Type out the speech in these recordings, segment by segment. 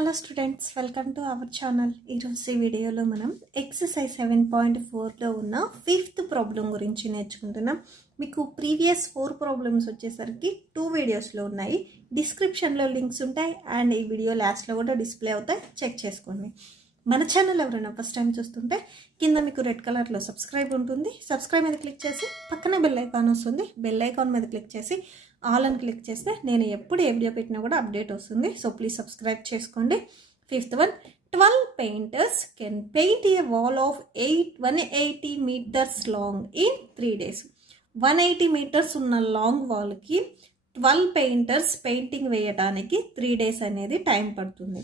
Hello students, welcome to our channel. ఈరోజు వీడియోలో మనం ఎక్సర్సైజ్ 7.4లో ఉన్న 5th ప్రాబ్లం గురించి నేర్చుకుంటున్నాం. మీకు ప్రీవియస్ 4 ప్రాబ్లమ్స్ వచ్చేసరికి 2 వీడియోస్లో ఉన్నాయి. డిస్క్రిప్షన్లో లింక్స్ ఉంటాయి అండ్ ఈ వీడియో లాస్ట్లో కూడా డిస్ప్లే అవుతాయి, చెక్ చేసుకోండి. మన ఛానల్ ఎవరైనా ఫస్ట్ టైం చూస్తుంటే కింద మీకు రెడ్ కలర్లో సబ్స్క్రైబ్ ఉంటుంది. సబ్స్క్రైబ్ మీద క్లిక్ చేసి పక్కన బెల్ ఐకాన్ వస్తుంది. బెల్ ఐకాన్ మీద క్లిక్ చేసి ఆల్ అని క్లిక్ చేస్తే నేను ఎప్పుడు ఏ వీడియో పెట్టినా కూడా అప్డేట్ వస్తుంది. సో ప్లీజ్ సబ్స్క్రైబ్ చేసుకోండి. 5th one, 12 painters can paint a wall of 180 meters long in 3 days. 180 meters ఉన్న లాంగ్ వాల్కి 12 పెయింటర్స్ పెయింటింగ్ వేయడానికి 3 days అనేది టైం పడుతుంది.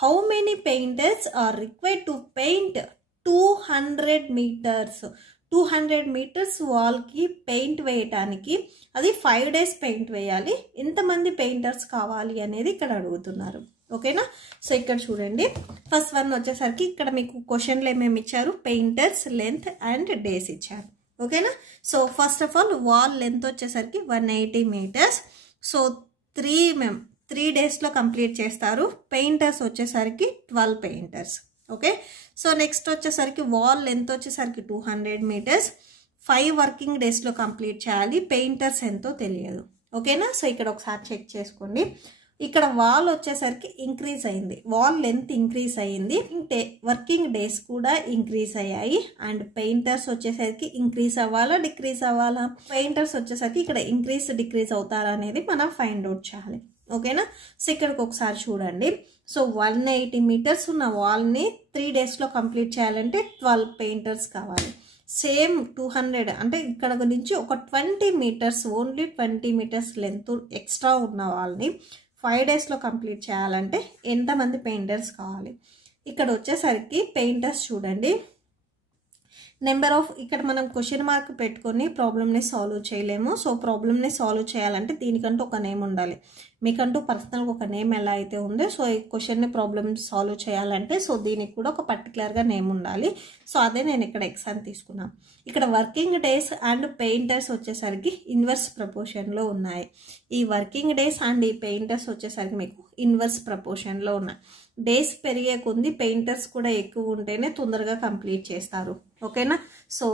How many painters are required to paint 200 meters? 200 meters వాల్కి paint వేయటానికి అది 5 days paint వేయాలి. ఎంతమంది పెయింటర్స్ కావాలి అనేది ఇక్కడ అడుగుతున్నారు. ఓకేనా? సో ఇక్కడ చూడండి, ఫస్ట్ వన్ వచ్చేసరికి ఇక్కడ మీకు క్వశ్చన్లు ఏమేమి ఇచ్చారు, పెయింటర్స్, లెంత్ అండ్ డేస్ ఇచ్చారు. ఓకేనా? So first of all wall length వచ్చేసరికి 180 meters. సో 3 daysలో కంప్లీట్ చేస్తారు. పెయింటర్స్ వచ్చేసరికి 12 పెయింటర్స్. ఓకే, సో నెక్స్ట్ వచ్చేసరికి వాల్ లెంత్ వచ్చేసరికి 200 meters. 5 వర్కింగ్ డేస్లో కంప్లీట్ చేయాలి. పెయింటర్స్ ఎంతో తెలియదు. ఓకేనా? సో ఇక్కడ ఒకసారి చెక్ చేసుకోండి. ఇక్కడ వాల్ వచ్చేసరికి ఇంక్రీజ్ అయింది, వాల్ లెంత్ ఇంక్రీజ్ అయ్యింది, వర్కింగ్ డేస్ కూడా ఇంక్రీజ్ అయ్యాయి. అండ్ పెయింటర్స్ వచ్చేసరికి ఇంక్రీజ్ అవ్వాలా డిక్రీజ్ అవ్వాలా? పెయింటర్స్ వచ్చేసరికి ఇక్కడ ఇంక్రీజ్ డిక్రీజ్ అవుతారా అనేది మనం ఫైండ్ అవుట్ చేయాలి. ఓకేనా? సో ఇక్కడికి ఒకసారి చూడండి. సో 180 meters ఉన్న వాల్ని 3 daysలో కంప్లీట్ చేయాలంటే 12 పెయింటర్స్ కావాలి. సేమ్ 200 అంటే ఇక్కడ నుంచి ఒక 20 meters, only 20 meters length extra ఉన్న వాల్ని 5 daysలో కంప్లీట్ చేయాలంటే ఎంతమంది పెయింటర్స్ కావాలి? ఇక్కడ వచ్చేసరికి పెయింటర్స్ చూడండి, నెంబర్ ఆఫ్, ఇక్కడ మనం క్వశ్చన్ మార్క్ పెట్టుకొని ప్రాబ్లమ్ని సాల్వ్ చేయలేము. సో ప్రాబ్లమ్ని సాల్వ్ చేయాలంటే దీనికంటూ ఒక నేమ్ ఉండాలి. మీకంటూ పర్సనల్గా ఒక నేమ్ ఎలా అయితే ఉందో, సో ఈ క్వశ్చన్ని ప్రాబ్లమ్ సాల్వ్ చేయాలంటే సో దీనికి కూడా ఒక పర్టికులర్గా నేమ్ ఉండాలి. సో అదే నేను ఇక్కడ ఎక్స్ అని తీసుకున్నాను. ఇక్కడ వర్కింగ్ డేస్ అండ్ పెయింటర్స్ వచ్చేసరికి ఇన్వర్స్ ప్రపోర్షన్లో ఉన్నాయి. ఈ వర్కింగ్ డేస్ అండ్ ఈ పెయింటర్స్ వచ్చేసరికి మీకు ఇన్వర్స్ ప్రపోర్షన్లో ఉన్నాయి. డేస్ పెరిగే కొద్ది పెయింటర్స్ కూడా ఎక్కువ ఉంటేనే తొందరగా కంప్లీట్ చేస్తారు. ఓకేనా? సో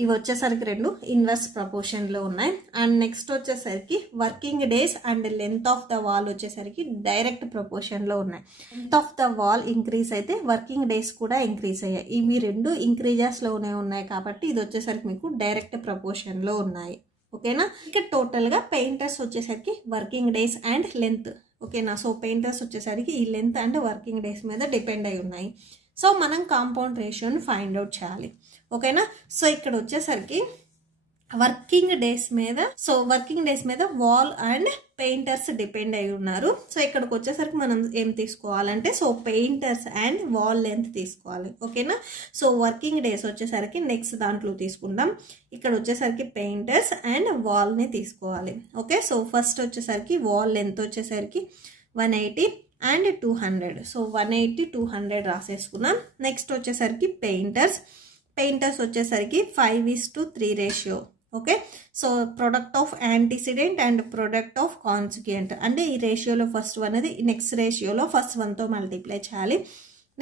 ఇవి వచ్చేసరికి రెండు ఇన్వర్స్ ప్రపోర్షన్లో ఉన్నాయి. అండ్ నెక్స్ట్ వచ్చేసరికి working days and length of the wall వచ్చేసరికి డైరెక్ట్ ప్రపోర్షన్లో ఉన్నాయి. Length of the wall increase అయితే వర్కింగ్ డేస్ కూడా ఇంక్రీజ్ అయ్యాయి. ఇవి రెండు ఇంక్రీజెస్లోనే ఉన్నాయి కాబట్టి ఇది వచ్చేసరికి మీకు డైరెక్ట్ ప్రపోర్షన్లో ఉన్నాయి. ఓకేనా? ఇక్కడ టోటల్గా పెయింటర్స్ వచ్చేసరికి వర్కింగ్ డేస్ అండ్ లెంత్. ఓకేనా? సో పెయింటర్స్ వచ్చేసరికి ఈ లెంత్ అండ్ వర్కింగ్ డేస్ మీద డిపెండ్ అయి ఉన్నాయి. సో మనం కాంపౌండ్ రేషియోని ఫైండ్ అవుట్ చేయాలి. ఓకేనా? సో ఇక్కడ వచ్చేసరికి వర్కింగ్ డేస్ మీద వాల్ అండ్ పెయింటర్స్ డిపెండ్ అయి ఉన్నారు. సో ఇక్కడికి వచ్చేసరికి మనం ఏం తీసుకోవాలంటే so painters and wall length తీసుకోవాలి. ఓకేనా? సో వర్కింగ్ డేస్ వచ్చేసరికి నెక్స్ట్ దాంట్లో తీసుకుందాం. ఇక్కడ వచ్చేసరికి పెయింటర్స్ అండ్ వాల్ని తీసుకోవాలి. ఓకే, సో ఫస్ట్ వచ్చేసరికి వాల్ లెంత్ వచ్చేసరికి 180 అండ్ 200. సో 180 200 రాసేసుకున్నాం. నెక్స్ట్ వచ్చేసరికి పెయింటర్స్ వచ్చేసరికి 5:3 ratio. Okay, so product of antecedent and product of consequent అంటే ఈ రేషియోలో ఫస్ట్ వన్ అనేది నెక్స్ట్ రేషియోలో ఫస్ట్ వన్తో మల్టిప్లై చేయాలి.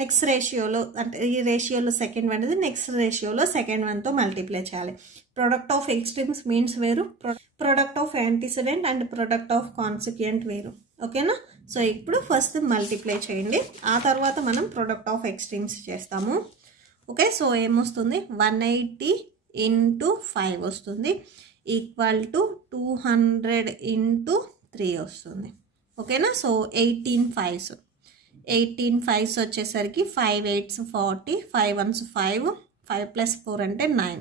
నెక్స్ట్ రేషియోలో అంటే ఈ రేషియోలో సెకండ్ వన్ అనేది నెక్స్ట్ రేషియోలో సెకండ్ వన్తో మల్టిప్లై చేయాలి. ప్రొడక్ట్ ఆఫ్ ఎక్స్ట్రీమ్స్ మీన్స్ వేరు, product of antecedent and product of consequent వేరు. ఓకేనా? సో ఇప్పుడు ఫస్ట్ మల్టిప్లై చేయండి, ఆ తర్వాత మనం ప్రొడక్ట్ ఆఫ్ ఎక్స్ట్రీమ్స్ చేస్తాము. ఓకే, సో ఏమొస్తుంది, 180 × 5 వస్తుంది ఈక్వల్ టు 200 × 3 వస్తుంది. ఓకేనా? సో 18 5s వచ్చేసరికి 5 8s 40, 5 1s 5, 5 + 4 అంటే 9,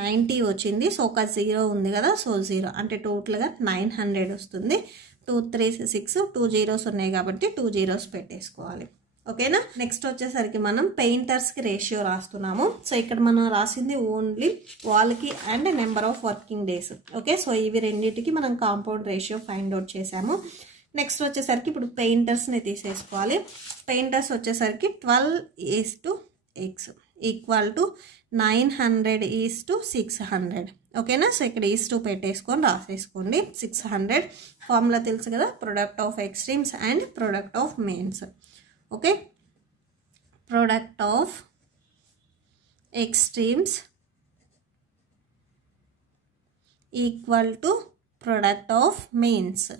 90 వచ్చింది. సో ఒక 0 ఉంది కదా, సో 0 అంటే టోటల్గా 900 వస్తుంది. 2 3 6, 2 zeros ఉన్నాయి కాబట్టి 2 zeros పెట్టేసుకోవాలి. ఓకేనా? నెక్స్ట్ వచ్చేసరికి మనం పెయింటర్స్కి రేషియో రాస్తున్నాము. సో ఇక్కడ మనం రాసింది ఓన్లీ వాల్కి and number of working days. Okay, so ఇవి రెండింటికి మనం కాంపౌండ్ రేషియో ఫైండ్ అవుట్ చేసాము. నెక్స్ట్ వచ్చేసరికి ఇప్పుడు పెయింటర్స్ని తీసేసుకోవాలి. పెయింటర్స్ వచ్చేసరికి 12:x ఈక్వల్ టు 900:600. ఓకేనా? సో ఇక్కడ ఈస్ 2 పెట్టేసుకొని రాసేసుకోండి. 600 ఫార్ములా తెలుసు కదా, product of extremes and product of mains. Okay. Product of extremes equal to product of means.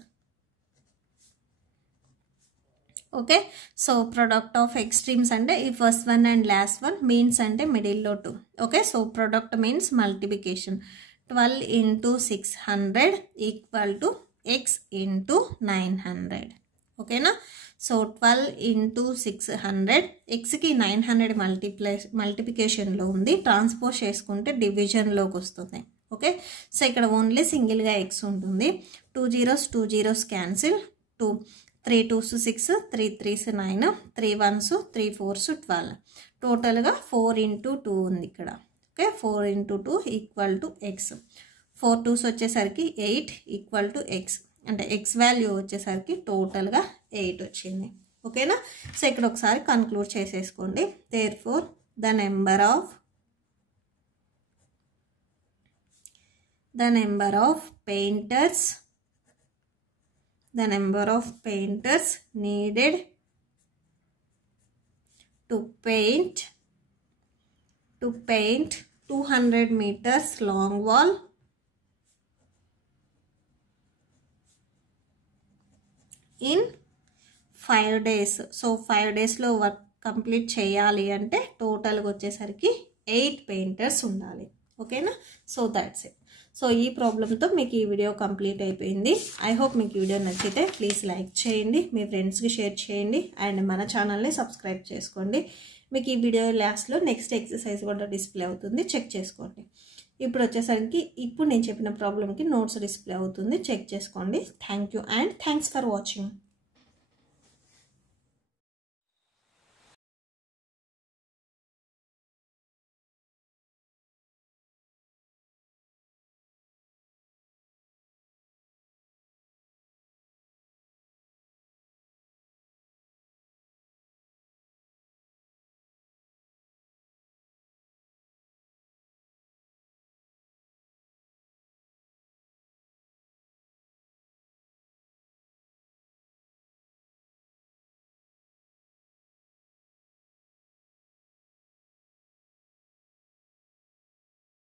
Okay. So product of extremes అంటే ఈ first one and last one, means అంటే మిడిల్లో 2. Okay. So product means multiplication. 12 into 600 equal to x into 900. ఓకేనా. So 12 into 600, ఎక్స్కి 900 మల్టిప్లికేషన్లో ఉంది, transpose చేసుకుంటే డివిజన్లోకి వస్తుంది. Okay. So ఇక్కడ only సింగిల్గా ఎక్స్ ఉంటుంది. 2 zeros cancel. 3 2s 6, 3 3s 9, 3 1s 3 4s 12. టోటల్గా 4 into 2 ఉంది ఇక్కడ. Okay. 4 into 2 equal to X. 4 2s వచ్చేసరికి 8 ఈక్వల్ టు ఎక్స్. అంటే ఎక్స్ వాల్యూ వచ్చేసరికి టోటల్గా 8 వచ్చింది. ఓకేనా. సో ఇక్కడ ఒకసారి కన్క్లూడ్ చేసేసుకోండి. Therefore the number of painters needed to paint 200 meters long wall in 5 days. So 5 daysలో వర్క్ కంప్లీట్ చేయాలి అంటే టోటల్గా వచ్చేసరికి 8 పెయింటర్స్ ఉండాలి. ఓకేనా. So that's it. సో ఈ ప్రాబ్లంతో మీకు ఈ వీడియో కంప్లీట్ అయిపోయింది. ఐ హోప్ మీకు ఈ వీడియో నచ్చితే ప్లీజ్ లైక్ చేయండి, మీ ఫ్రెండ్స్కి షేర్ చేయండి, అండ్ మన ఛానల్ని సబ్స్క్రైబ్ చేసుకోండి. మీకు ఈ వీడియో లాస్ట్లో నెక్స్ట్ ఎక్సర్సైజ్ కూడా డిస్ప్లే అవుతుంది, చెక్ చేసుకోండి. ఇప్పుడు వచ్చేసరికి ఇప్పుడు నేను చెప్పిన ప్రాబ్లంకి నోట్స్ డిస్ప్లే అవుతుంది, చెక్ చేసుకోండి. Thank you and thanks for watching.